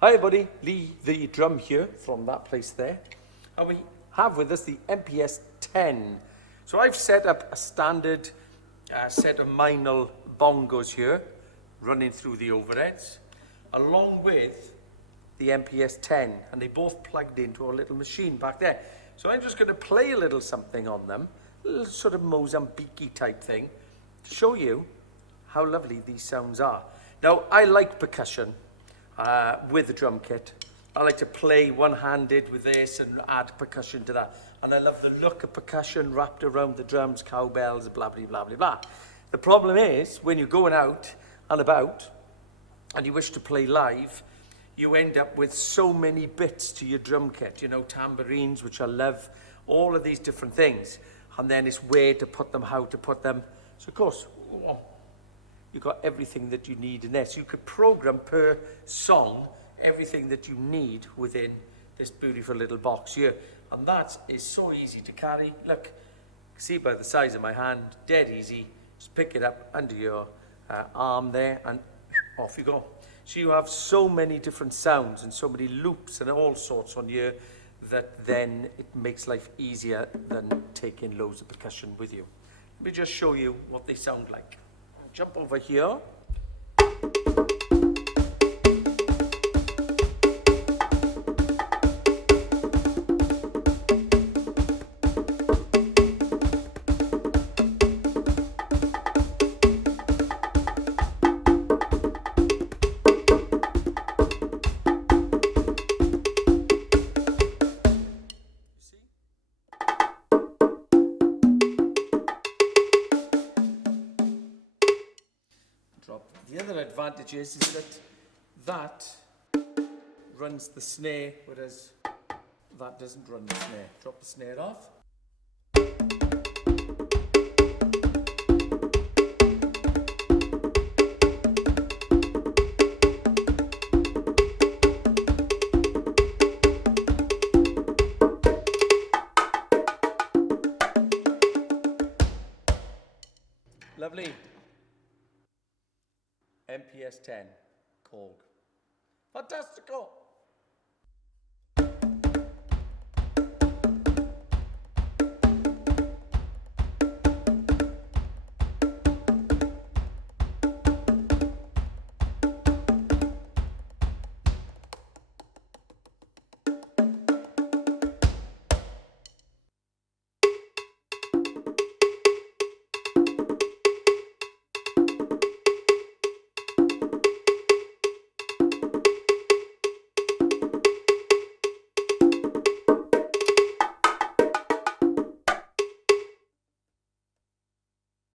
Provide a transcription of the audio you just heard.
Hi everybody, Leigh The Drum here from that place there. And we have with us the MPS-10. So I've set up a standard set of minor bongos here, running through the overheads, along with the MPS-10. And they both plugged into a little machine back there. So I'm just going to play a little something on them, a little sort of Mozambique type thing, to show you how lovely these sounds are. Now, I like percussion. With the drum kit. I like to play one-handed with this and add percussion to that. And I love the look of percussion wrapped around the drums, cowbells, blah, blah, blah, blah, blah. The problem is, when you're going out and about and you wish to play live, you end up with so many bits to your drum kit, you know, tambourines, which I love, all of these different things. And then it's where to put them, how to put them. So, of course, you've got everything that you need in there. So you could program per song everything that you need within this beautiful little box here. And that is so easy to carry. Look, see by the size of my hand, dead easy. Just pick it up under your arm there and off you go. So you have so many different sounds and so many loops and all sorts on here that then it makes life easier than taking loads of percussion with you. Let me just show you what they sound like. Jump over here. The other advantage is that runs the snare, whereas that doesn't run the snare. Drop the snare off. Lovely. MPS-10, KORG. Fantastico!